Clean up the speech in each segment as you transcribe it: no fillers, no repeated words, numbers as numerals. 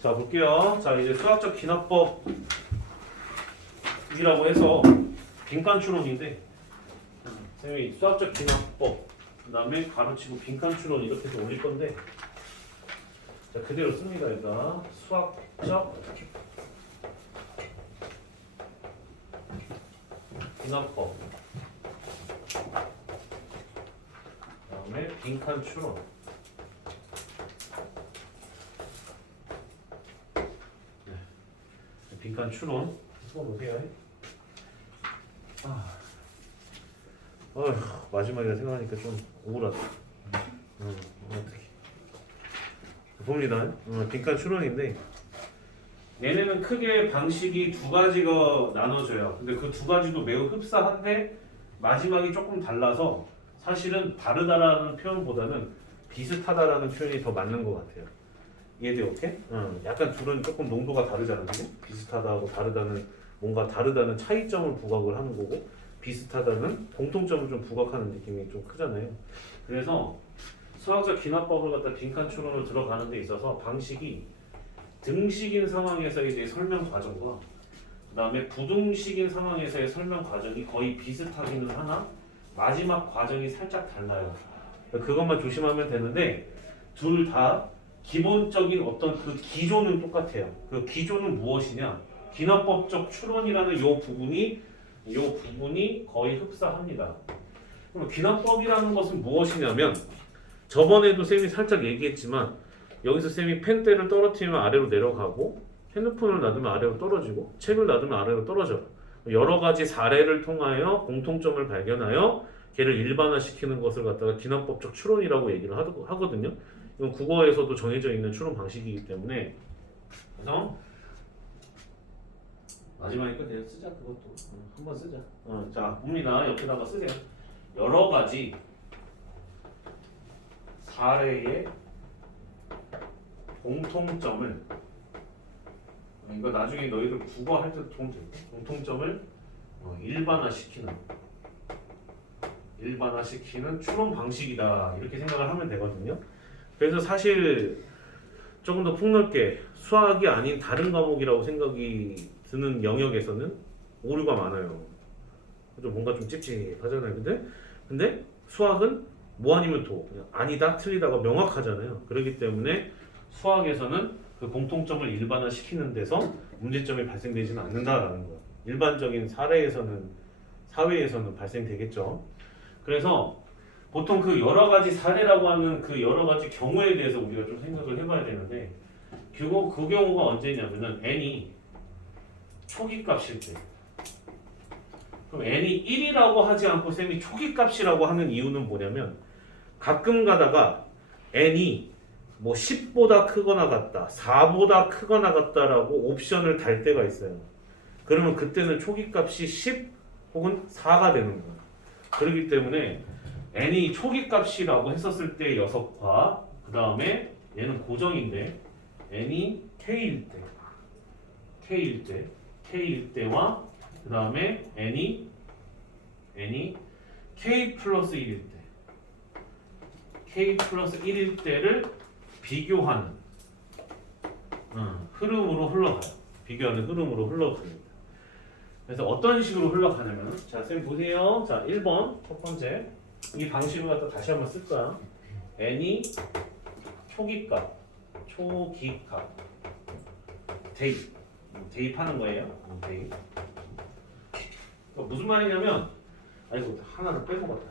자, 볼게요. 자, 이제 수학적 기납법이라고 해서 빈칸 추론인데, 선생님이 수학적 기납법, 그 다음에 가로치고 빈칸 추론 이렇게 해서 올릴 건데, 자, 그대로 씁니다. 일단 수학적 기납법, 그 다음에 빈칸 추론. 빈칸 추론 써보세요. 마지막이라 생각하니까 좀 우울하다. 어떻게 봅니다. 빈칸 추론인데 얘네는 크게 방식이 두 가지가 나눠져요. 근데 그 두 가지도 매우 흡사한데 마지막이 조금 달라서 사실은 다르다라는 표현보다는 비슷하다라는 표현이 더 맞는 것 같아요. 이해돼요? 오케이? 약간 둘은 조금 농도가 다르잖아요. 비슷하다고 다르다는 뭔가 다르다는 차이점을 부각을 하는 거고 비슷하다는 공통점을 좀 부각하는 느낌이 좀 크잖아요. 그래서 수학적 기납법을 갖다 빈칸 추론으로 들어가는 데 있어서 방식이 등식인 상황에서의 이제 설명 과정과 그 다음에 부등식인 상황에서의 설명 과정이 거의 비슷하기는 하나 마지막 과정이 살짝 달라요. 그것만 조심하면 되는데 둘 다 기본적인 어떤 그 기조는 똑같아요. 그 기조는 무엇이냐? 기납법적 추론이라는 요 부분이 거의 흡사합니다. 그럼 기납법이라는 것은 무엇이냐면 저번에도 쌤이 살짝 얘기했지만 여기서 쌤이 펜대를 떨어뜨리면 아래로 내려가고 핸드폰을 놔두면 아래로 떨어지고 책을 놔두면 아래로 떨어져요. 여러 가지 사례를 통하여 공통점을 발견하여 걔를 일반화시키는 것을 갖다가 기납법적 추론이라고 얘기를 하거든요. 이건 국어에서도 정해져 있는 추론 방식이기 때문에 그래서 마지막이니까 그냥 쓰자. 그것도 한번 쓰자. 자, 봅니다. 옆에다가 쓰세요. 여러 가지 사례의 공통점을 이거 나중에 너희들 국어 할 때도 도움 됩니다. 공통점을 일반화시키는 추론 방식이다. 이렇게 생각을 하면 되거든요. 그래서 사실 조금 더 폭넓게 수학이 아닌 다른 과목이라고 생각이 드는 영역에서는 오류가 많아요. 좀 뭔가 좀 찝찝하잖아요. 근데 수학은 뭐 아니면 도, 그냥 아니다, 틀리다가 명확하잖아요. 그렇기 때문에 수학에서는 그 공통점을 일반화시키는 데서 문제점이 발생되지는 않는다라는 거예요. 일반적인 사회에서는 발생되겠죠. 그래서 보통 그 여러 가지 사례라고 하는 그 여러 가지 경우에 대해서 우리가 좀 생각을 해봐야 되는데 그 경우가 언제냐면은 n이 초기값일 때. 그럼 n이 1이라고 하지 않고 쌤이 초기값이라고 하는 이유는 뭐냐면 가끔 가다가 n이 뭐 10보다 크거나 같다, 4보다 크거나 같다라고 옵션을 달 때가 있어요. 그러면 그때는 초기값이 10 혹은 4가 되는 거예요. 그렇기 때문에 n이 초기값이라고 했었을 때 6과 그 다음에 얘는 고정인데 n이 k일 때와 그 다음에 n이 k 플러스 1일 때를 비교하는 흐름으로 흘러가요. 비교하는 흐름으로 흘러갑니다. 그래서 어떤 식으로 흘러가냐면 자, 쌤 보세요. 자, 1번 첫 번째 이 방식을 갖다 다시 한번 쓸 거야. n이 초기값 대입하는 거예요. 대입. 그러니까 무슨 말이냐면 아이고 하나를 빼고 갔다.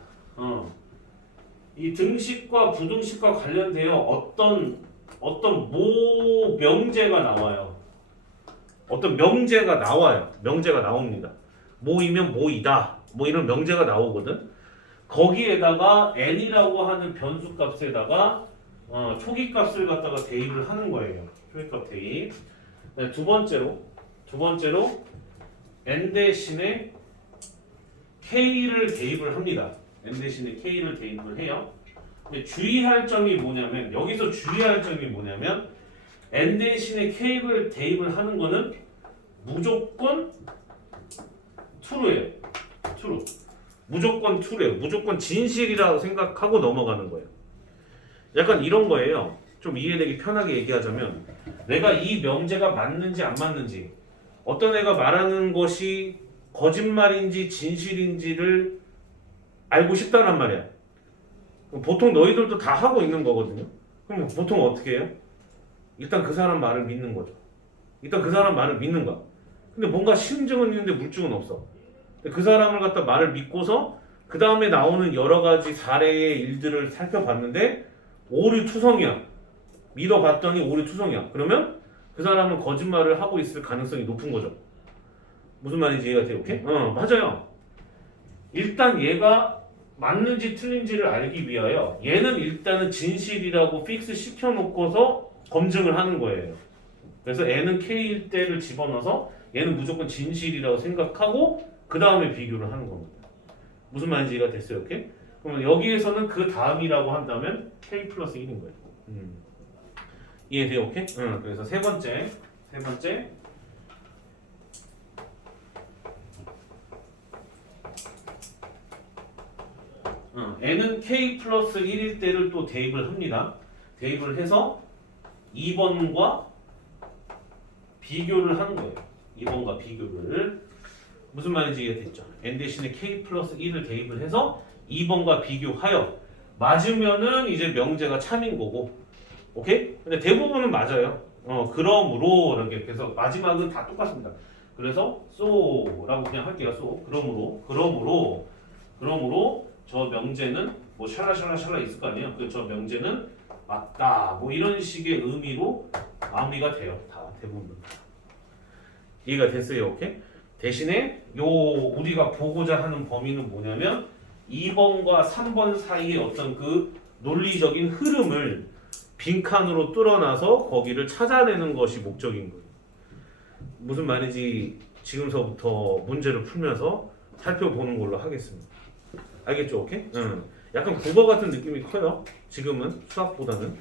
이 등식과 부등식과 관련되어 어떤 명제가 나와요. 어떤 명제가 나와요. 명제가 나옵니다. 뭐이면 뭐이다. 뭐 이런 명제가 나오거든. 거기에다가 n이라고 하는 변수값에다가 초기값을 갖다가 대입을 하는 거예요. 초기값 대입. 네, 두 번째로 n 대신에 k를 대입을 합니다. n 대신에 k를 대입을 해요. 근데 주의할 점이 뭐냐면 여기서 주의할 점이 뭐냐면 n 대신에 k를 대입을 하는 거는 무조건 true예요. true. 무조건 진실이라고 생각하고 넘어가는 거예요. 약간 이런 거예요. 좀 이해되기 편하게 얘기하자면 내가 이 명제가 맞는지 안 맞는지 어떤 애가 말하는 것이 거짓말인지 진실인지를 알고 싶다란 말이야. 보통 너희들도 다 하고 있는 거거든요. 그럼 보통 어떻게 해요? 일단 그 사람 말을 믿는 거죠. 일단 그 사람 말을 믿는 거야. 근데 뭔가 심증은 있는데 물증은 없어. 근데 그 사람을 갖다 말을 믿고서 그 다음에 나오는 여러 가지 사례의 일들을 살펴봤는데 오류투성이야. 믿어봤더니 오류투성이야. 그러면 그 사람은 거짓말을 하고 있을 가능성이 높은 거죠. 무슨 말인지 이해가 돼요? 오케이? 맞아요. 일단 얘가 맞는지 틀린지를 알기 위하여 얘는 일단은 진실이라고 픽스 시켜놓고서 검증을 하는 거예요. 그래서 N은 K일 때를 집어넣어서 얘는 무조건 진실이라고 생각하고 그 다음에 비교를 하는 겁니다. 무슨 말인지 이해가 됐어요? 오케이? 그러면 여기에서는 그 다음이라고 한다면 K 플러스 1인 거예요. 이해돼요? 오케이? 그래서 세 번째 N은 K 플러스 1일 때를 또 대입을 합니다. 대입을 해서 2번과 비교를 하는 거예요. 2번과 비교를. 무슨 말인지 이해됐죠? N 대신에 K 플러스 1을 대입을 해서 2번과 비교하여 맞으면은 이제 명제가 참인 거고. 오케이? 근데 대부분은 맞아요. 그러므로 이렇게 그래서 마지막은 다 똑같습니다. 그래서 so라고 그냥 할게요. so. 그러므로 저 명제는 뭐 샬라샬라 있을 거 아니에요. 그 저 명제는 맞다. 뭐 이런 식의 의미로 마무리가 돼요. 다 대부분. 이해가 됐어요. 오케이? 대신에 요 우리가 보고자 하는 범위는 뭐냐면 2번과 3번 사이의 어떤 그 논리적인 흐름을 빈칸으로 뚫어놔서 거기를 찾아내는 것이 목적인 거예요. 무슨 말인지 지금서부터 문제를 풀면서 살펴보는 걸로 하겠습니다. 알겠죠? 오케이? 약간 국어 같은 느낌이 커요. 지금은 수학보다는.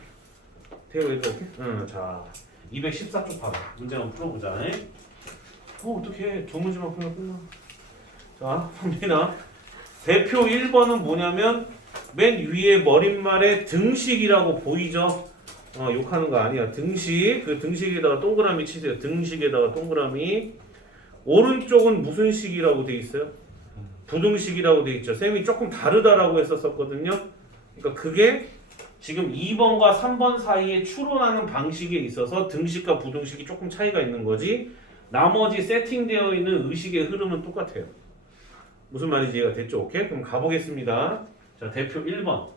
태우해도 오케이? 자, 214쪽 봐봐. 문제 한번 풀어보자. 어떡해. 두 문제만 풀면 끝나. 자, 범민아. 대표 1번은 뭐냐면 맨 위에 머릿말에 등식이라고 보이죠? 욕하는 거 아니야. 등식. 그 등식에다가 동그라미 치세요. 등식에다가 동그라미. 오른쪽은 무슨 식이라고 돼 있어요? 부등식이라고 돼 있죠. 쌤이 조금 다르다라고 했었거든요. 그러니까 그게 지금 2번과 3번 사이에 추론하는 방식에 있어서 등식과 부등식이 조금 차이가 있는 거지. 나머지 세팅되어 있는 의식의 흐름은 똑같아요. 무슨 말인지 이해가 됐죠? 오케이? 그럼 가보겠습니다. 자, 대표 1번.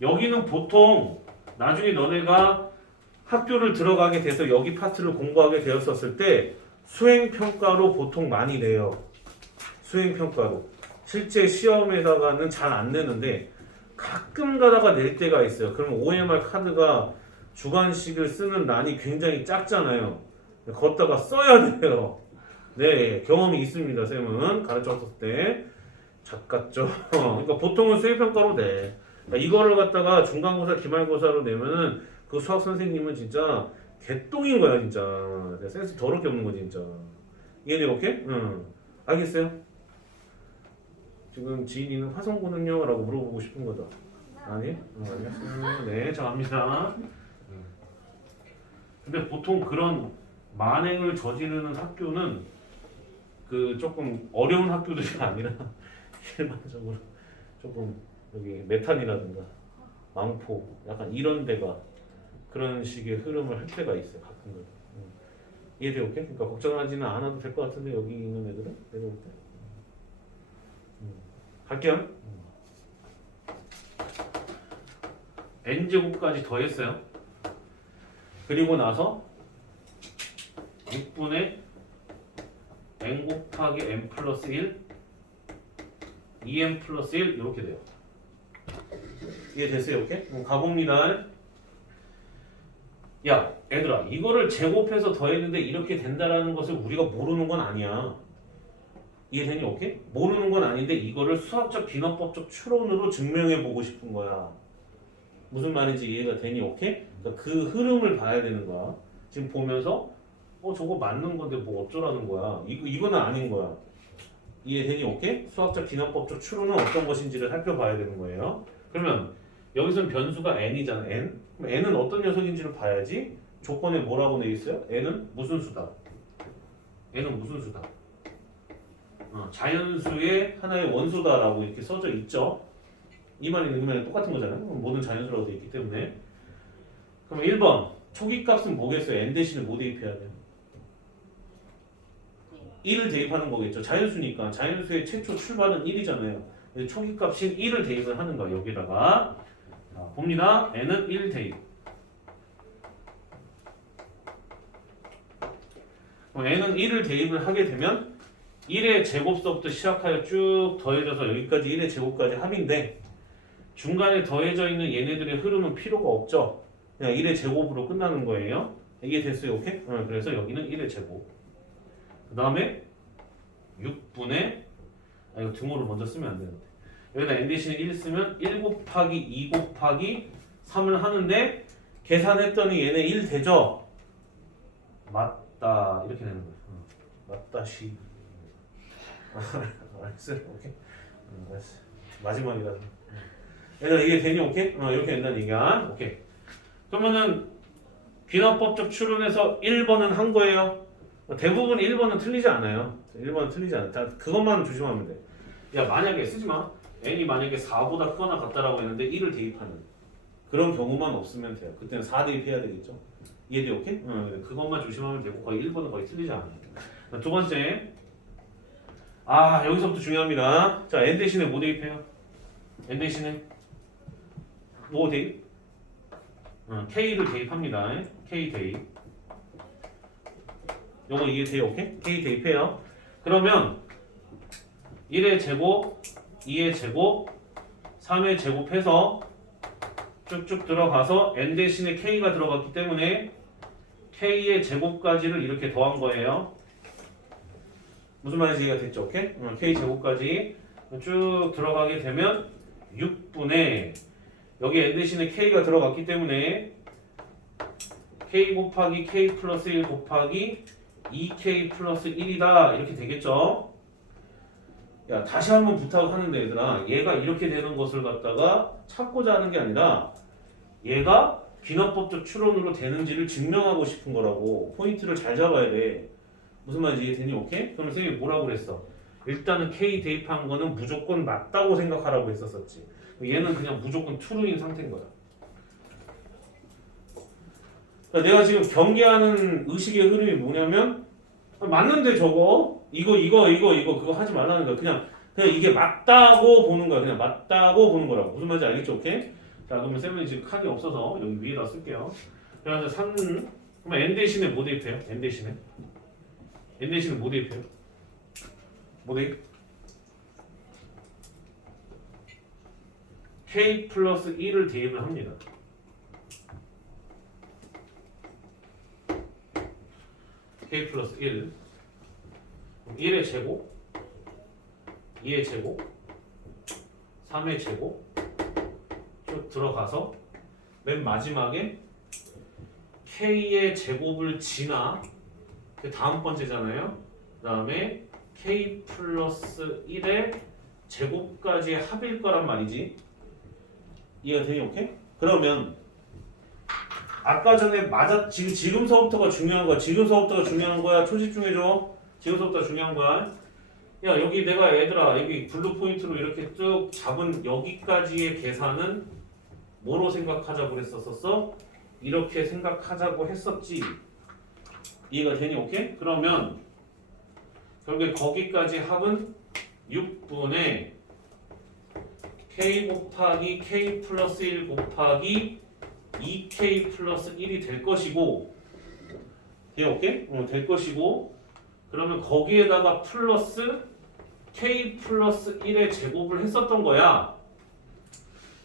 여기는 보통 나중에 너네가 학교를 들어가게 돼서 여기 파트를 공부하게 되었었을 때 수행평가로 보통 많이 내요. 수행평가로. 실제 시험에다가는 잘 안 내는데 가끔 가다가 낼 때가 있어요. 그러면 OMR 카드가 주관식을 쓰는 란이 굉장히 작잖아요. 걷다가 써야 돼요. 네, 경험이 있습니다. 쌤은 가르쳤을 때 작갔죠. 그러니까 보통은 수행평가로 내. 그러니까 이거를 갖다가 중간고사, 기말고사로 내면은 그 수학 선생님은 진짜 개똥인 거야 진짜. 센스 더럽게 없는 거 진짜. 이해돼? 오케이? 알겠어요? 지금 지인이는 화성고는요? 라고 물어보고 싶은 거죠. 아니? 알겠습니다. 네, 자 갑니다. 근데 보통 그런 만행을 저지르는 학교는 그 조금 어려운 학교들이 아니라 일반적으로 조금 여기 메탄이라든가 망포 약간 이런 데가 그런 식의 흐름을 할 때가 있어요. 가끔가다. 이해돼? 오케이? 그러니까 걱정하지는 않아도 될 것 같은데 여기 있는 애들은 내려올 때. 갈게요. n제곱까지 더했어요. 그리고 나서 6분의 n 곱하기 n 플러스 1 2n 플러스 1 이렇게 돼요. 이해됐어요? 오케이? 가봅니다. 야 얘들아 이거를 제곱해서 더했는데 이렇게 된다라는 것을 우리가 모르는 건 아니야. 이해되니? 오케이? 모르는 건 아닌데 이거를 수학적 비너법적 추론으로 증명해 보고 싶은 거야. 무슨 말인지 이해가 되니? 오케이? 그러니까 그 흐름을 봐야 되는 거야. 지금 보면서 저거 맞는 건데 뭐 어쩌라는 거야. 이거는 아닌 거야. 이해되니? 오케이? 수학적 비너법적 추론은 어떤 것인지를 살펴봐야 되는 거예요. 그러면 여기서는 변수가 n이잖아. n. 그럼 n은 어떤 녀석인지를 봐야지. 조건에 뭐라고 돼 있어요? n은 무슨 수다? n은 무슨 수다? 자연수의 하나의 원소다라고 이렇게 써져 있죠. 이 말이 이 말이 똑같은 거잖아요. 모든 자연수라고 돼 있기 때문에. 그럼 1번 초기 값은 뭐겠어요? n 대신에 뭐 대입해야 돼요? 1을 대입하는 거겠죠. 자연수니까 자연수의 최초 출발은 1이잖아요. 초기 값인 1을 대입을 하는 거예요. 여기다가 자, 봅니다. n은 1 대입. 그럼 n은 1을 대입을 하게 되면 1의 제곱서부터 시작하여 쭉 더해져서 여기까지 1의 제곱까지 합인데 중간에 더해져 있는 얘네들의 흐름은 필요가 없죠. 그냥 1의 제곱으로 끝나는 거예요. 이게 됐어요. 오케이? 그래서 여기는 1의 제곱. 그 다음에 6분의 이거 등호를 먼저 쓰면 안 되는데 여기다 n 대신에 1 쓰면 1 곱하기 2 곱하기 3을 하는데 계산했더니 얘네 1 되죠? 맞다 이렇게 되는 거예요. 맞다 시 알았어요. 오케이. 알았어. 마지막이라서 얘들아 이게 되니 오케이? 이렇게 된다는 얘기야. 오케이. 그러면은 귀납법적 추론에서 1번은 한 거예요. 대부분 1번은 틀리지 않아요. 1번은 틀리지 않아. 자, 그것만 조심하면 돼. 야 만약에 쓰지 마. n이 만약에 4보다 크거나 같다라고 했는데 1을 대입하는 그런 경우만 없으면 돼요. 그때는 4 대입해야 되겠죠. 이해돼 오케이? 그것만 조심하면 되고 거의 1번은 거의 틀리지 않아요. 두 번째. 여기서부터 중요합니다. 자 n 대신에 뭐 대입해요? n 대신에 뭐 대입? k를 대입합니다. k 대입. 요거 이해돼요? 오케이? k 대입해요. 그러면 1의 제곱, 2의 제곱, 3의 제곱해서 쭉쭉 들어가서 n 대신에 k가 들어갔기 때문에 k의 제곱까지를 이렇게 더한 거예요. 무슨 말인지 이해가 됐죠? 오케이? k 제곱까지 쭉 들어가게 되면 6분의 여기 n 대신에 k가 들어갔기 때문에 k 곱하기 k 플러스 1 곱하기 2k 플러스 1이다 이렇게 되겠죠? 야 다시 한번 부탁하는데 얘들아 얘가 이렇게 되는 것을 갖다가 찾고자 하는 게 아니라 얘가 귀납법적 추론으로 되는지를 증명하고 싶은 거라고. 포인트를 잘 잡아야 돼. 무슨 말인지 이해되니? 오케이? 그럼 선생님이 뭐라고 그랬어? 일단은 k 대입한 거는 무조건 맞다고 생각하라고 했었지. 얘는 그냥 무조건 true인 상태인 거야. 그러니까 내가 지금 경계하는 의식의 흐름이 뭐냐면 맞는데 저거 이거 그거 하지 말라는 거야. 그냥 이게 맞다고 보는 거야. 그냥 맞다고 보는 거라고. 무슨 말인지 알겠죠? 오케이? 자 그러면 쌤은 지금 칸이 없어서 여기 위에다 쓸게요. 그래서 3 그러면 n 대신에 뭐 대입해요? n 대신에 뭐 대입해요? 뭐 대입? k 플러스 1을 대입을 합니다. k 플러스 1 1의 제곱 2의 제곱 3의 제곱 쭉 들어가서 맨 마지막에 k의 제곱을 지나 그 다음 번째잖아요. 그 다음에 k 플러스 1의 제곱까지 합일 거란 말이지. 이해가 되니? 오케이? 그러면 아까 전에 지금서부터가 중요한 거야. 지금서부터가 중요한 거야. 초집중해줘. 지금서부터 중요한 거야. 야 여기 내가 얘들아 여기 블루 포인트로 이렇게 쭉 잡은 여기까지의 계산은 뭐로 생각하자고 했었어? 이렇게 생각하자고 했었지. 이해가 되니? 오케이? 그러면 결국에 거기까지 합은 6분의 k 곱하기 k 플러스 1 곱하기 2k 플러스 1이 될 것이고 돼? 오케이? 될 것이고 그러면 거기에다가 플러스 k 플러스 1의 제곱을 했었던 거야.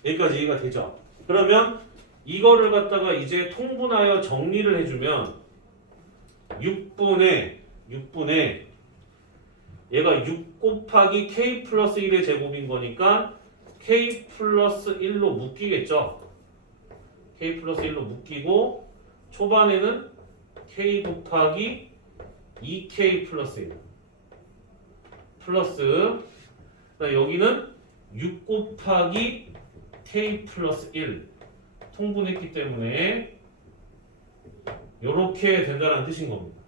여기까지 이해가 되죠? 그러면 이거를 갖다가 이제 통분하여 정리를 해주면 6분의 얘가 6 곱하기 k 플러스 1의 제곱인 거니까 k 플러스 1로 묶이겠죠. k 플러스 1로 묶이고 초반에는 k 곱하기 2k 플러스 1 플러스 여기는 6 곱하기 k 플러스 1 통분했기 때문에 요렇게 된다는 뜻인 겁니다.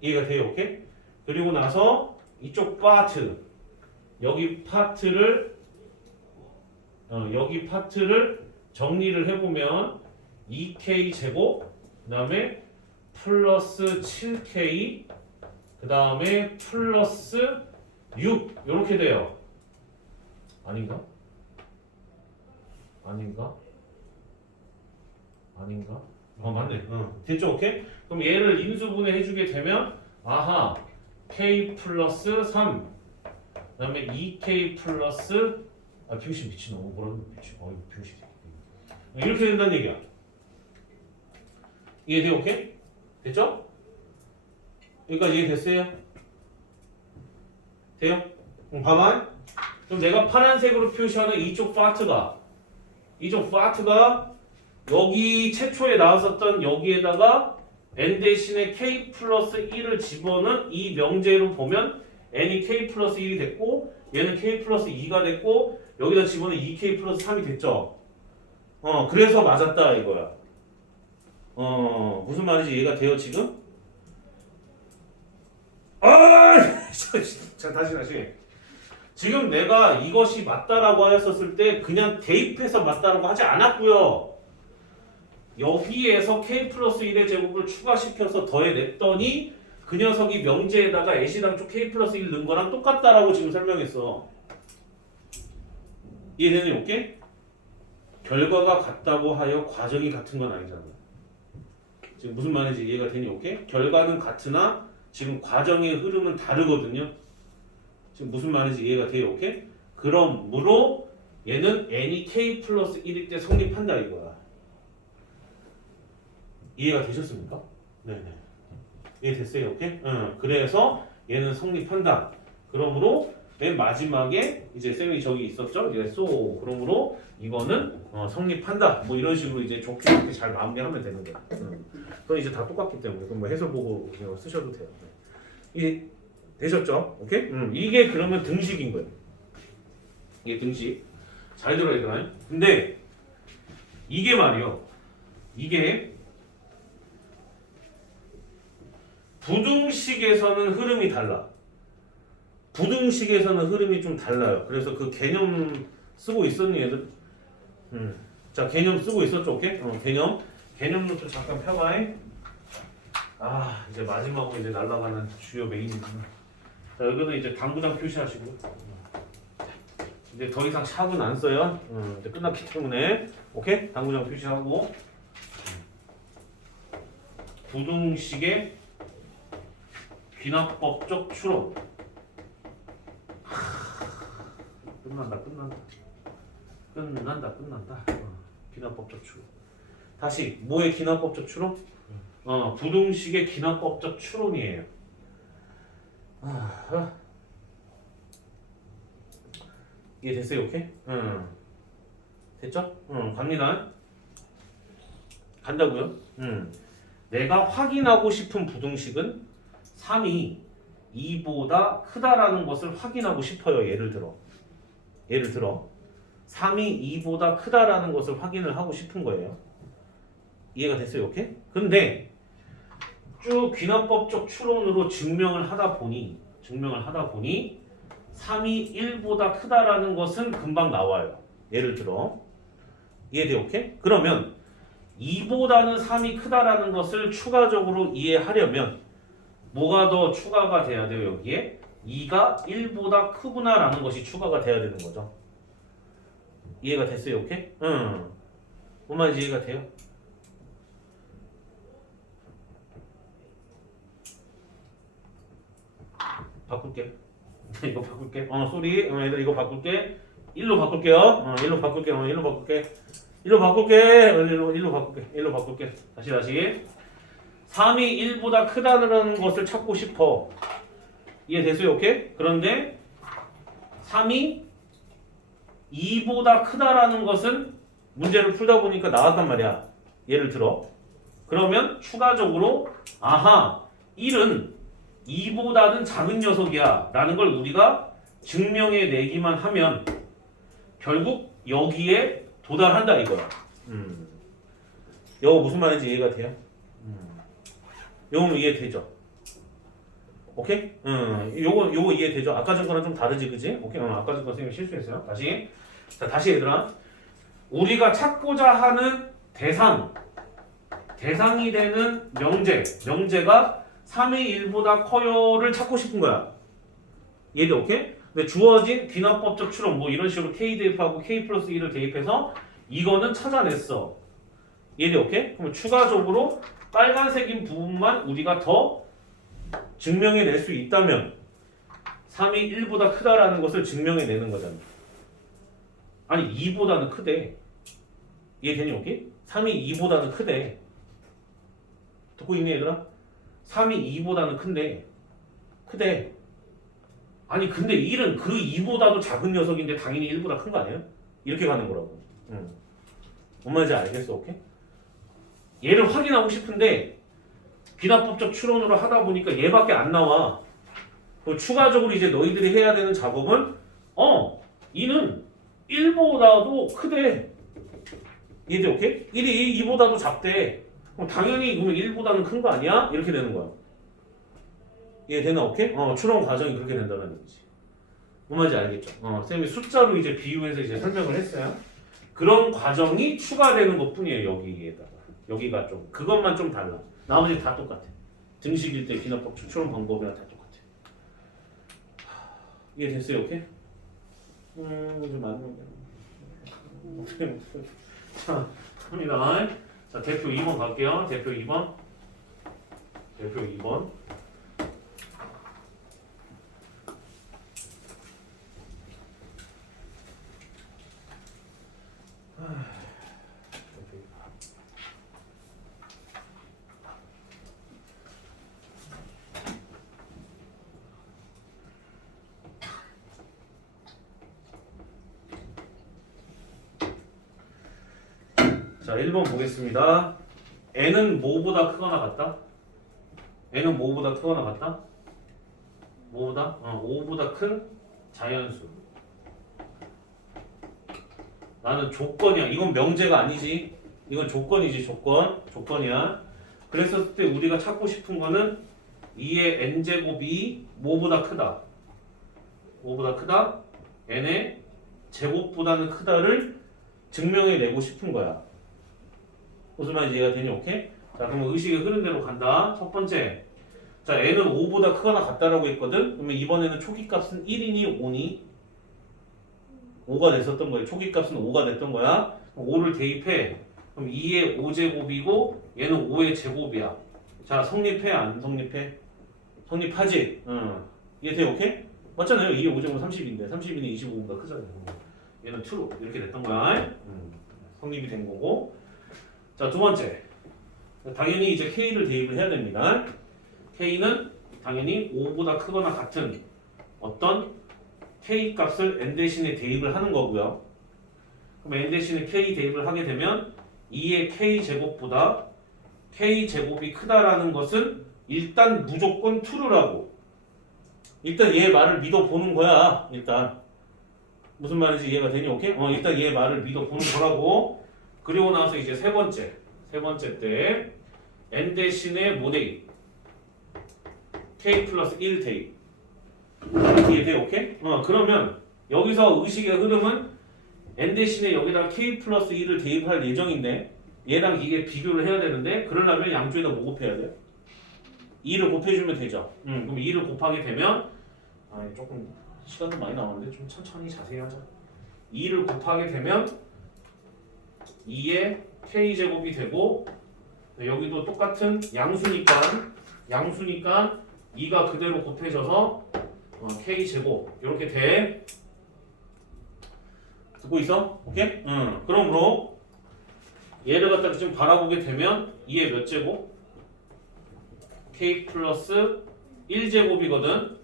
이해가 돼요? 오케이? 그리고 나서 이쪽 파트 여기 파트를 정리를 해보면 2k 제곱 그 다음에 플러스 7k 그 다음에 플러스 6 이렇게 돼요. 아닌가? 맞네. 됐죠? 오케이? 그럼 얘를 인수분해 해주게 되면 아하 k 플러스 3 그 다음에 2k 플러스 병신 미친놈 뭐라고 미친 병신 이렇게 된다는 얘기야. 이해돼요? 오케이? 됐죠? 여기까지 이해됐어요? 돼요? 봐봐. 그럼 내가 파란색으로 표시하는 이쪽 파트가 여기 최초에 나왔었던 여기에다가 n 대신에 k 플러스 1을 집어넣은 이 명제로 보면 n이 k 플러스 1이 됐고 얘는 k 플러스 2가 됐고 여기다 집어넣은 2k 플러스 3이 됐죠. 그래서 맞았다 이거야. 무슨 말인지 이해가 돼요 지금? 자 다시. 지금 내가 이것이 맞다라고 하였었을 때 그냥 대입해서 맞다라고 하지 않았고요. 여기에서 k 플러스 1의 제곱을 추가시켜서 더해냈더니 그 녀석이 명제에다가 애시당 쪽 k 플러스 1 넣은 거랑 똑같다라고 지금 설명했어. 이해되니? 오케이? 결과가 같다고 하여 과정이 같은 건 아니잖아. 지금 무슨 말인지 이해가 되니? 오케이? 결과는 같으나 지금 과정의 흐름은 다르거든요. 지금 무슨 말인지 이해가 돼요? 오케이? 그러므로 얘는 n이 k 플러스 1일 때 성립한다 이거야. 이해가 되셨습니까? 네네. 이해됐어요? 오케이? 그래서 얘는 성립한다. 그러므로 맨 마지막에 이제 쌤이 저기 있었죠? 이제 그러므로 이거는 성립한다. 뭐 이런 식으로 이제 좋게 이렇게 잘 마무리하면 되는 거야. 그건 이제 다 똑같기 때문에 그럼 뭐 해설 보고 그냥 쓰셔도 돼요. 이해 되셨죠? 오케이? 이게 그러면 등식인 거예요. 이게 등식. 잘 들어야 되나요? 근데 이게 말이요. 이게 부등식에서는 흐름이 달라. 부등식에서는 흐름이 좀 달라요. 그래서 그 개념 쓰고 있었니 얘들? 자 개념 쓰고 있었죠, 오케이? 개념도 좀 잠깐 펴봐. 이제 마지막으로 이제 날아가는 주요 메인이구나. 자 여기는 이제 당구장 표시하시고 이제 더 이상 샵은 안 써요. 이제 끝났기 때문에 오케이? 당구장 표시하고 부등식의 귀납법적 추론. 끝난다. 귀납법적 추론. 다시 뭐의 귀납법적 추론? 부등식의 귀납법적 추론이에요. 이해 됐어요? 오케이? 됐죠? 갑니다. 간다고요? 내가 확인하고 싶은 부등식은 3이 2보다 크다라는 것을 확인하고 싶어요. 예를 들어 3이 2보다 크다라는 것을 확인을 하고 싶은 거예요. 이해가 됐어요? 오케이? 근데 쭉 귀납법적 추론으로 증명을 하다 보니 3이 1보다 크다라는 것은 금방 나와요. 예를 들어 이해돼요? 오케이? 그러면 2보다는 3이 크다라는 것을 추가적으로 이해하려면 뭐가 더 추가가 돼야 돼요? 여기에 2가 1보다 크구나라는 것이 추가가 돼야 되는 거죠. 이해가 됐어요? 오케이? 뭔 말인지 이해가 돼요? 바꿀게. 이거 바꿀게. 쏘리. 얘들 이거 바꿀게. 1로 바꿀게요. 1로 바꿀게. 다시. 3이 1보다 크다는 것을 찾고 싶어. 이해됐어요? 오케이? 그런데 3이 2보다 크다라는 것은 문제를 풀다 보니까 나왔단 말이야. 예를 들어. 그러면 추가적으로 1은 2보다는 작은 녀석이야 라는 걸 우리가 증명해 내기만 하면 결국 여기에 도달한다 이거야. 이거 무슨 말인지 이해가 돼요? 요거는 이해되죠? 오케이? 요거 이해되죠? 아까 전 거랑 좀 다르지, 그지? 오케이? 아까 전 거 선생님이 실수했어요. 다시. 자, 다시 얘들아. 우리가 찾고자 하는 대상이 되는 명제가 3의 1보다 커요를 찾고 싶은 거야. 얘들 오케이? 근데 주어진 귀납법적 추론 뭐 이런 식으로 K 대입하고 K 플러스 1을 대입해서 이거는 찾아냈어. 얘들 오케이? 그러면 추가적으로 빨간색인 부분만 우리가 더 증명해낼 수 있다면 3이 1보다 크다라는 것을 증명해내는 거잖아. 아니 2보다는 크대. 이해되니 오케이? 3이 2보다는 크대. 듣고 있니 얘들아? 3이 2보다는 크대. 아니 근데 1은 그 2보다도 작은 녀석인데 당연히 1보다 큰 거 아니에요? 이렇게 가는 거라고. 뭔 말인지 알겠어? 오케이? 얘를 확인하고 싶은데 비납법적 추론으로 하다 보니까 얘밖에 안 나와. 추가적으로 이제 너희들이 해야 되는 작업은 이는 1보다도 크대. 얘들 오케이? 1이 2보다도 작대. 그럼 당연히 그러면 1보다는 큰 거 아니야? 이렇게 되는 거야. 이해되나 오케이? 추론 과정이 그렇게 된다는 얘기지. 뭔 말인지 알겠죠? 선생님이 숫자로 이제 비유해서 이제 설명을 했어요. 그런 과정이 추가되는 것 뿐이에요. 여기에다가. 여기가 좀 그것만 좀 달라. 나머지 다 똑같아. 등식일 때 비납법 추론 방법이랑 다 똑같아. 이해됐어요? 오케이? 좀 맞는 자, 갑니다. 자, 대표 2번 갈게요. 대표 2번. 자, 1번 보겠습니다. n은 뭐보다 크거나 같다? n은 뭐보다 크거나 같다? 뭐보다? 5보다 큰 자연수. 나는 조건이야. 이건 명제가 아니지. 이건 조건이지. 조건이야. 그랬을 때 우리가 찾고 싶은 거는 2의 n제곱이 뭐보다 크다? n의 제곱보다는 크다를 증명해내고 싶은 거야. 무슨 말인지 이해가 되니? 오케이? 자, 그러면 의식의 흐른 대로 간다. 첫 번째. 자, n은 5보다 크거나 같다라고 했거든? 그러면 이번에는 초기값은 1이니 5니? 5가 됐었던 거야. 초기값은 5가 됐던 거야. 5를 대입해. 그럼 2의 5제곱이고 얘는 5의 제곱이야. 자, 성립해? 안 성립해? 성립하지? 이해돼? 오케이? 맞잖아요. 2의 5제곱은 30인데 30이니 25보다 크잖아요. 얘는 true. 이렇게 됐던 거야. 성립이 된 거고. 자, 두 번째. 당연히 이제 K를 대입을 해야 됩니다. K는 당연히 5보다 크거나 같은 어떤 K 값을 N 대신에 대입을 하는 거고요. 그럼 N 대신에 K 대입을 하게 되면 2의 K 제곱보다 K 제곱이 크다라는 것은 일단 무조건 true라고. 일단 얘 말을 믿어보는 거야. 일단. 무슨 말인지 이해가 되니? 오케이? 일단 얘 말을 믿어보는 거라고. 그리고 나서 이제 세 번째 때 n 대신에 뭐 대입? k 플러스 1 대입. 이해돼? 오케이? 그러면 여기서 의식의 흐름은 n 대신에 여기다가 k 플러스 1을 대입할 예정인데 얘랑 이게 비교를 해야 되는데 그러려면 양쪽에다 뭐 곱해야 돼요? 2를 곱해주면 되죠. 그럼 2를 곱하게 되면 조금 시간도 많이 나왔는데 좀 천천히 자세히 하자. 2를 곱하게 되면 2의 k제곱이 되고 여기도 똑같은 양수니까 2가 그대로 곱해져서 k제곱 이렇게 돼. 듣고 있어? 오케이? 그러므로 얘를 갖다가 좀 바라보게 되면 2의 몇 제곱? k 플러스 1제곱이거든.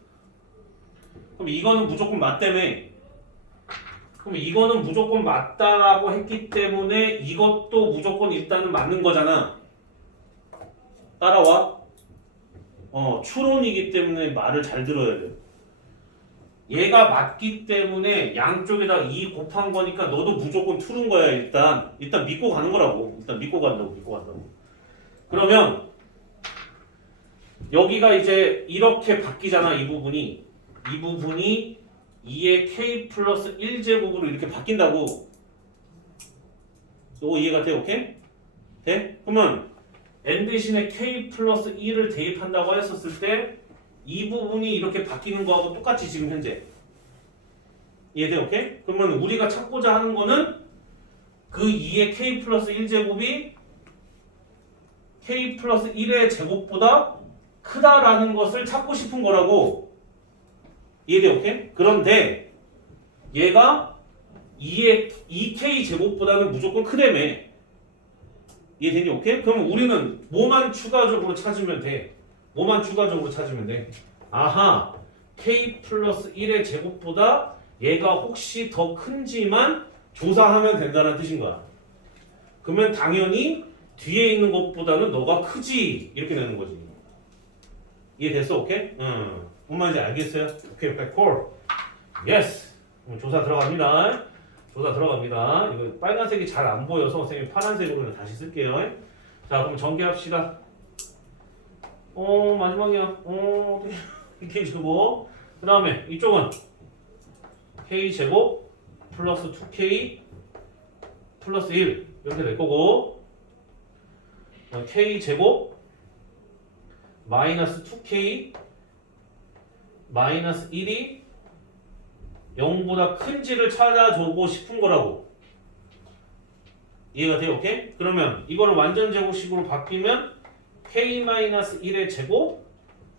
그럼 이거는 무조건 맞다며. 그럼 이거는 무조건 맞다라고 했기 때문에 이것도 무조건 일단은 맞는 거잖아. 따라와. 추론이기 때문에 말을 잘 들어야 돼. 얘가 맞기 때문에 양쪽에다 2 곱한 거니까 너도 무조건 투는 거야. 일단 믿고 가는 거라고. 일단 믿고 간다고. 그러면 여기가 이제 이렇게 바뀌잖아. 이 부분이 2의 k 플러스 1제곱으로 이렇게 바뀐다고. 이거 이해가 돼? 오케이? 돼? 그러면 n 대신에 k 플러스 1을 대입한다고 했었을 때 이 부분이 이렇게 바뀌는 거하고 똑같이 지금 현재. 이해돼? 오케이? 그러면 우리가 찾고자 하는 거는 그 2의 k 플러스 1제곱이 k 플러스 1의 제곱보다 크다라는 것을 찾고 싶은 거라고. 이해돼? 오케이? 그런데 얘가 2k 제곱보다는 무조건 크다며. 이해되니? 오케이? 그럼 우리는 뭐만 추가적으로 찾으면 돼? 아하, k 플러스 1의 제곱보다 얘가 혹시 더 큰지만 조사하면 된다는 뜻인 거야. 그러면 당연히 뒤에 있는 것보다는 너가 크지 이렇게 되는 거지. 이해됐어? 오케이? 뭔 말인지 알겠어요? 오케이, 콜. 예스. 조사 들어갑니다. 이거 빨간색이 잘 안 보여서 선생님이 파란색으로 다시 쓸게요. 자, 그럼 전개합시다. 마지막이야. k 제곱. 그 다음에 이쪽은 k 제곱 플러스 2k 플러스 1 이렇게 될 거고, k 제곱 마이너스 2k 마이너스 1이 0보다 큰지를 찾아주고 싶은 거라고. 이해가 돼요? 오케이? 그러면 이거를 완전 제곱식으로 바뀌면 k-1의 제곱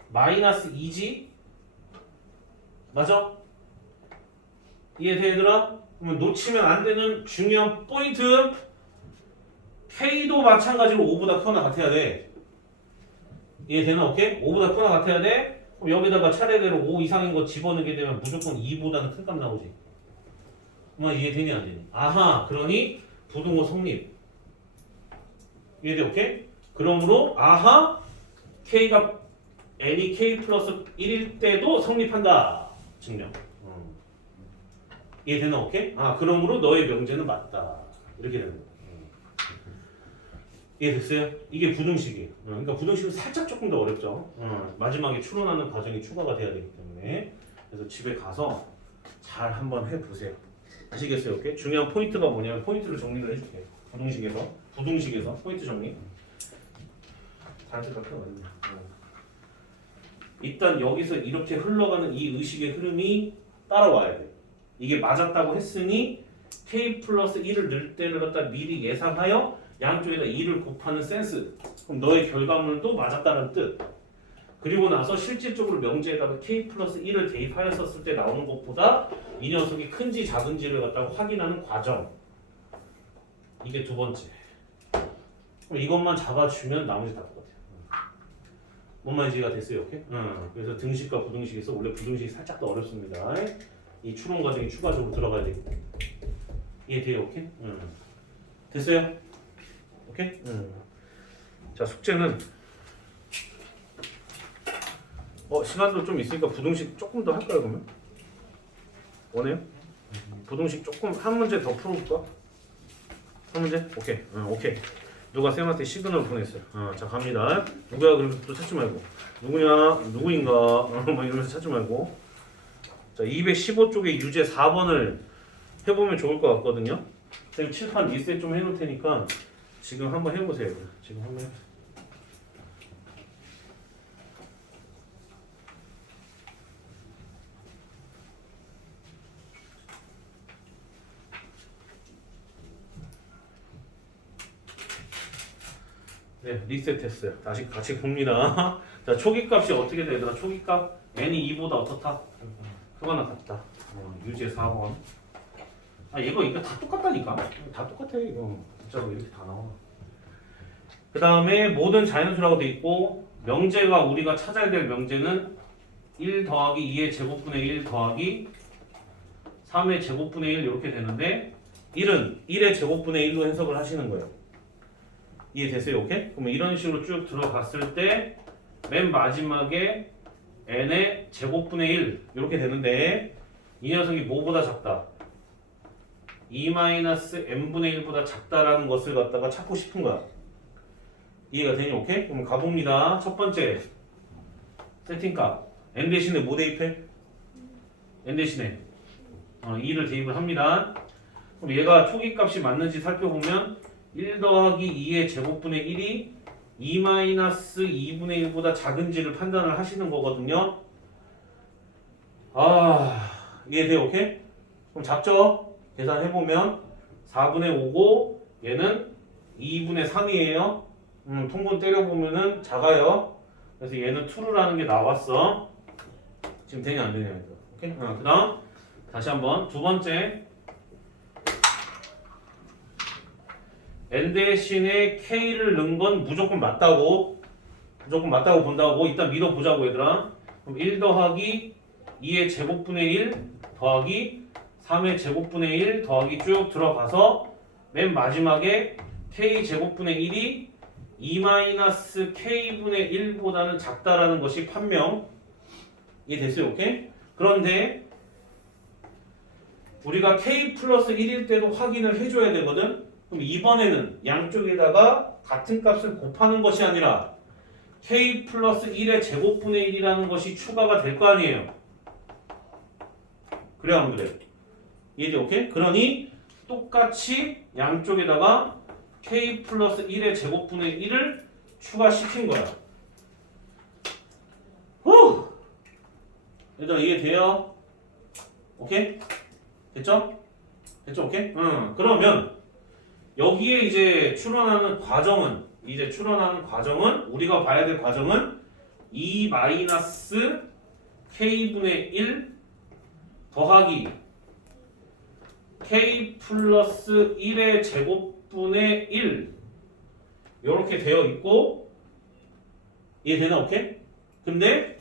마이너스 2지. 맞아? 이해돼 얘들아? 그러면 놓치면 안 되는 중요한 포인트. k도 마찬가지로 5보다 크거나 같아야 돼. 이해되나? 오케이? 5보다 크거나 같아야 돼. 그럼 여기다가 차례대로 5 이상인 거 집어넣게 되면 무조건 2보다는 큰 값 나오지. 그만 이해되니 안 되니? 아하, 그러니 부등호 성립. 이해돼? 오케이? 그러므로 아하, k가 n이 k 플러스 1일 때도 성립한다. 증명. 이해되나? 오케이? 그러므로 너의 명제는 맞다. 이렇게 되는 거야. 이해됐어요? 이게 부등식이에요. 그러니까 부등식은 살짝 조금 더 어렵죠. 마지막에 추론하는 과정이 추가가 돼야 되기 때문에. 그래서 집에 가서 잘 한번 해보세요. 아시겠어요? 오케이? 중요한 포인트가 뭐냐면 포인트를 정리를 해줄게요. 부등식에서 포인트 정리. 단체가 필요가 있나? 일단 여기서 이렇게 흘러가는 이 의식의 흐름이 따라와야 돼. 이게 맞았다고 했으니 k 플러스 1을 넣을 때를 갖다 미리 예상하여 양쪽에다 2를 곱하는 센스. 그럼 너의 결과물도 맞았다는 뜻. 그리고 나서 실질적으로 명제에다가 k 플러스 1을 대입하였었을 때 나오는 것보다 이 녀석이 큰지 작은지를 갖다가 확인하는 과정. 이게 두 번째. 그럼 이것만 잡아주면 나머지 다 똑같아요. 뭔 말인지 이해가 됐어요? 오케이? 그래서 등식과 부등식에서 원래 부등식이 살짝 더 어렵습니다. 이 추론 과정이 추가적으로 들어가야 되기 때문에. 이해돼요? 오케이? 됐어요? 오케이? 자, 숙제는 시간도 좀 있으니까 부등식 조금 더 할까요, 그러면? 원해요? 부등식 조금 한 문제 더 풀어볼까? 한 문제? 오케이. 오케이. 누가 쌤한테 시그널 보냈어요. 자, 갑니다. 누구야? 그러면서 또 찾지 말고. 누구냐? 누구인가? 뭐 이러면서 찾지 말고. 자, 215쪽에 유제 4번을 해보면 좋을 것 같거든요. 지금 칠판 리셋 좀 해놓을 테니까 지금 한번 해보세요. 지금 한번 해보세요. 네, 리셋했어요. 다시 같이 봅니다. 자, 초기값이 어떻게 되더라? 초기값 n이 2보다 어떻다? 크거나 같다. 유제 4번. 이거 다 똑같다니까. 다 똑같아 이거. 진짜로 이렇게 다 나와. 그 다음에 모든 자연수라고 돼 있고, 명제가 우리가 찾아야 될 명제는 1 더하기 2의 제곱분의 1 더하기 3의 제곱분의 1 이렇게 되는데, 1은 1의 제곱분의 1로 해석을 하시는 거예요. 이해됐어요? 오케이? 그러면 이런 식으로 쭉 들어갔을 때 맨 마지막에 n의 제곱분의 1 이렇게 되는데 이 녀석이 뭐보다 작다? 2-n분의 1보다 작다라는 것을 갖다가 찾고 싶은 거야. 이해가 되니? 오케이? 그럼 가봅니다. 첫 번째 세팅값 n 대신에 뭐 대입해? n 대신에 2를 대입을 합니다. 그럼 얘가 초기값이 맞는지 살펴보면 1 더하기 2의 제곱분의 1이 2-2분의 1보다 작은지를 판단을 하시는 거거든요. 이해돼요? 오케이? 그럼 작죠? 계산해보면 4분의 5고 얘는 2분의 3이에요. 통분 때려보면은 작아요. 그래서 얘는 true라는 게 나왔어. 지금 되냐 안 되냐? 오케이? 그 다음 다시 한번 두 번째 n 대신에 k를 넣은 건 무조건 맞다고 본다고 일단 믿어보자고 얘들아. 그럼 1 더하기 2의 제곱분의 1 더하기 3의 제곱분의 1 더하기 쭉 들어가서 맨 마지막에 k 제곱분의 1이 2-k분의 1보다는 작다라는 것이 판명. 이해됐어요? 오케이? 그런데 우리가 k 플러스 1일 때도 확인을 해줘야 되거든. 그럼 이번에는 양쪽에다가 같은 값을 곱하는 것이 아니라 k 플러스 1의 제곱분의 1이라는 것이 추가가 될 거 아니에요. 그래 안 그래? 이해돼? 오케이? 그러니 똑같이 양쪽에다가 k 플러스 1의 제곱분의 1을 추가시킨 거야. 후! 얘들아 이해돼요? 오케이? 됐죠? 됐죠? 오케이? 그러면 여기에 이제 출원하는 과정은 우리가 봐야 될 과정은 2-k분의 1 더하기 k 플러스 1의 제곱분의 1 이렇게 되어 있고 이해되나? 오케이? 근데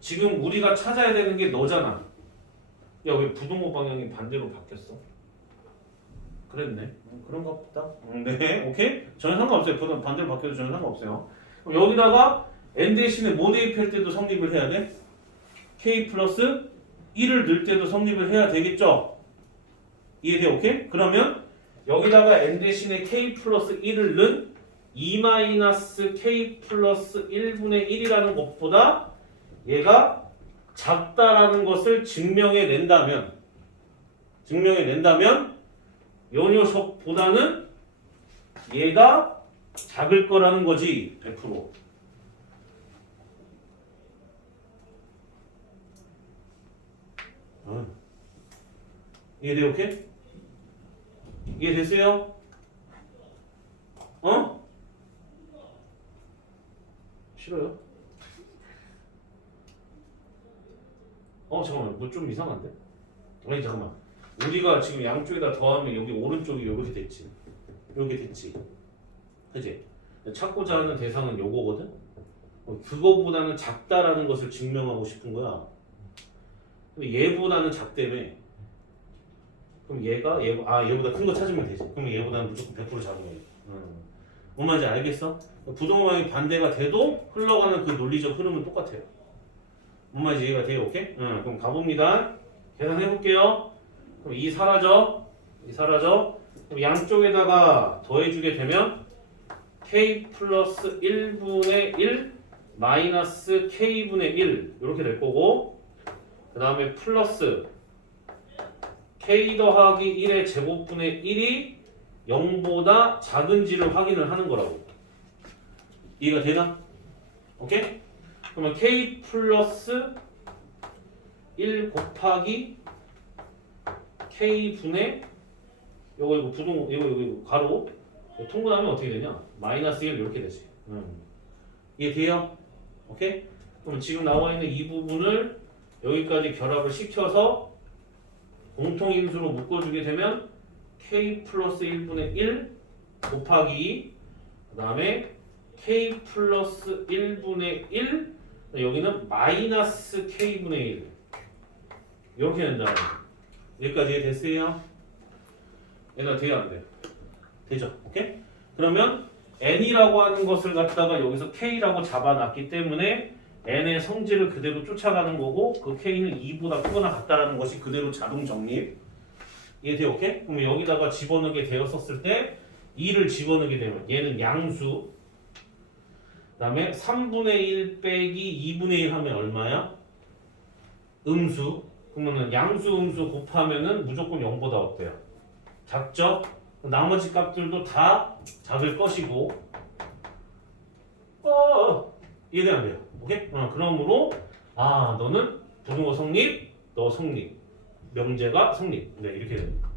지금 우리가 찾아야 되는 게 너잖아. 야 왜 부동호 방향이 반대로 바뀌었어? 그랬네. 그런가 보다. 네, 오케이. 전혀 상관없어요. 반대로 바뀌어도 전혀 상관없어요. 그럼 여기다가 n 대신에 뭐 대입할 때도 성립을 해야 돼? k 플러스 1을 넣을 때도 성립을 해야 되겠죠? 이해돼? 오케이? 그러면 여기다가 n 대신에 k 플러스 1을 넣은 2-k 플러스 1분의 1이라는 것보다 얘가 작다라는 것을 증명해 낸다면 요 녀석보다는 얘가 작을 거라는 거지. 100%. 이해돼요? 오케이? 이해됐어요? 싫어요? 잠깐만, 뭐 좀 이상한데? 아니 잠깐만, 우리가 지금 양쪽에다 더하면 여기 오른쪽이 이렇게 됐지, 그지? 찾고자 하는 대상은 요거거든. 그거보다는 작다라는 것을 증명하고 싶은 거야. 얘보다는 작다며. 그럼 얘보다 큰 거 찾으면 되지. 그럼 얘보다는 무조건 100% 작은 거야. 뭔 말인지 알겠어? 부동호방이 반대가 돼도 흘러가는 그 논리적 흐름은 똑같아요. 뭔 말인지 이해가 돼요? 오케이? 그럼 가봅니다. 계산해 볼게요. 그럼 2 사라져. 그럼 양쪽에다가 더해주게 되면 k 플러스 1분의 1 마이너스 k분의 1 이렇게 될 거고, 그 다음에 플러스 k 더하기 1의 제곱분의 1이 0보다 작은지를 확인을 하는 거라고. 이해가 되나? 오케이? 그러면 k 플러스 1 곱하기 k분의 이거 부동 이거 가로 통분하면 어떻게 되냐? 마이너스 1 이렇게 되지. 이해돼요? 오케이? 그럼 지금 나와 있는 이 부분을 여기까지 결합을 시켜서 공통인수로 묶어주게 되면 k 플러스 1분의 1 곱하기 그 다음에 k 플러스 1분의 1 여기는 마이너스 k분의 1 이렇게 된다. 여기까지 됐어요? 얘가 돼야 안 돼? 되죠? 오케이? 그러면 n이라고 하는 것을 갖다가 여기서 k라고 잡아놨기 때문에 n의 성질을 그대로 쫓아가는 거고 그 k는 2보다 크거나 같다라는 것이 그대로 자동 정립. 이해돼요? 오케이? 그러면 여기다가 집어넣게 되었었을 때 2를 집어넣게 되면 얘는 양수. 그다음에 3분의 1 빼기 2분의 1 하면 얼마야? 음수. 그러면은 양수 음수 곱하면은 무조건 0보다 어때요? 작죠? 나머지 값들도 다 작을 것이고. 이해돼 안 돼요? 오케이? 그러므로 너는 부등호 성립, 너 성립, 명제가 성립. 네 이렇게 됩니다.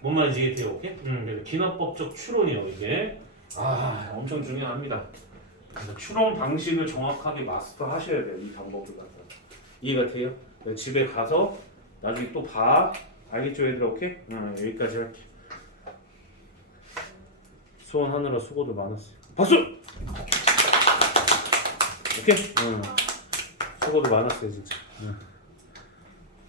뭔 말인지 이해돼요? 오케이? 기납법적 추론이요 이게. 엄청 중요합니다. 그래서 추론 방식을 정확하게 마스터하셔야 돼요. 이 방법을 갖다. 이해가 돼요? 네, 집에 가서 나중에 또 봐. 알겠죠 얘들아? 오케이? 여기까지 할게. 수원하느라 수고도 많았어요. 박수! 오케이? 수고도 많았어요 진짜.